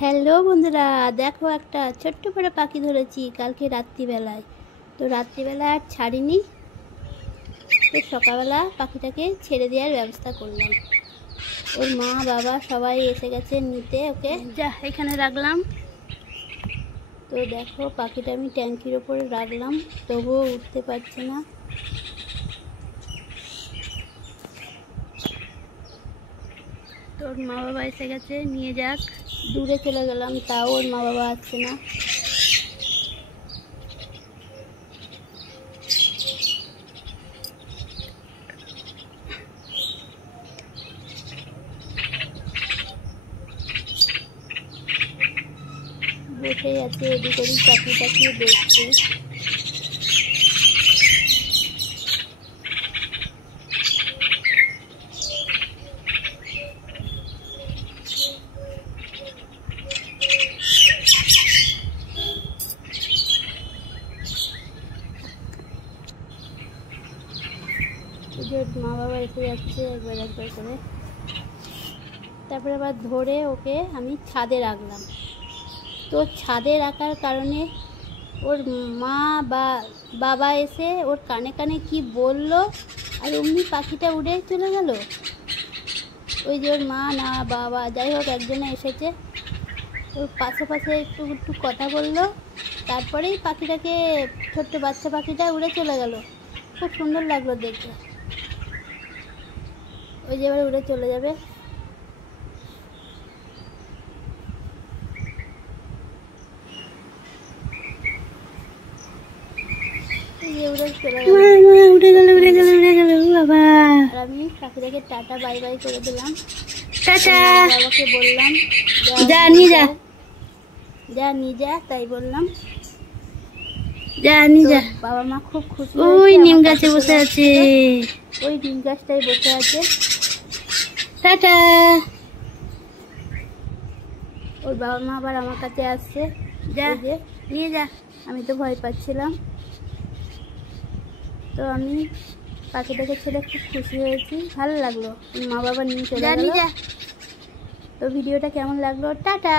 Hello বন্ধুরা, দেখো একটা ছোট্ট বড় পাখি ধরেছি কালকে রাত্রিবেলায়। তো রাত্রিবেলা আর ছাড়িনি, তো সকালবেলা পাখিটাকে ছেড়ে দেওয়ার ব্যবস্থা করলাম। ওর মা বাবা সবাই এসে গেছে নিতে, ওকে যা এখানে রাখলাম। তো দেখো পাখিটা আমি ট্যাঙ্কির ওপরে রাখলাম, তবুও উঠতে পারছে না। তোর মা বাবা এসে গেছে, নিয়ে যাক। দূরে চলে গেলাম, তাও ওর মা বাবা আসছে না। বসে আছে এদিক ওদিক তাকিয়ে তাকিয়ে দেখছে। মা বাবা এসে যাচ্ছে একবার একবার করে। তারপরে আবার ধরে ওকে আমি ছাদে রাখলাম। তো ছাদে রাখার কারণে ওর মা বা বাবা এসে ওর কানে কানে কি বললো, আর অমনি পাখিটা উড়ে চলে গেল। ওই যে ওর মা না বাবা যাই হোক একজনে এসেছে, ওর পাশে পাশে একটু একটু কথা বললো, তারপরেই পাখিটাকে ছোট্ট বাচ্চা পাখিটা উড়ে চলে গেল। খুব সুন্দর লাগলো দেখতে। ওই যে এবার উড়ে চলে যাবে। আর আমি পাখিটাকে টাটা বাই বাই করে দিলাম। টাটা বাবাকে বললাম যা নিয়ে যা, যা নিয়ে যা, তাই বললাম যা নিয়ে যা। বাবা মা খুব খুশি। ওই নিম গাছে বসে আছে, ওই নিম গাছটাই বসে আছে। টাটা। ওর বাবা মা আবার আমার কাছে আসছে, যা নিয়ে যা। আমি তো ভয় পাচ্ছিলাম, তো আমি পাখিটাকে ছেড়ে খুব খুশি হয়েছি, ভালো লাগলো। মা বাবা নিয়ে চলে গেল। তো ভিডিওটা কেমন লাগলো? টাটা।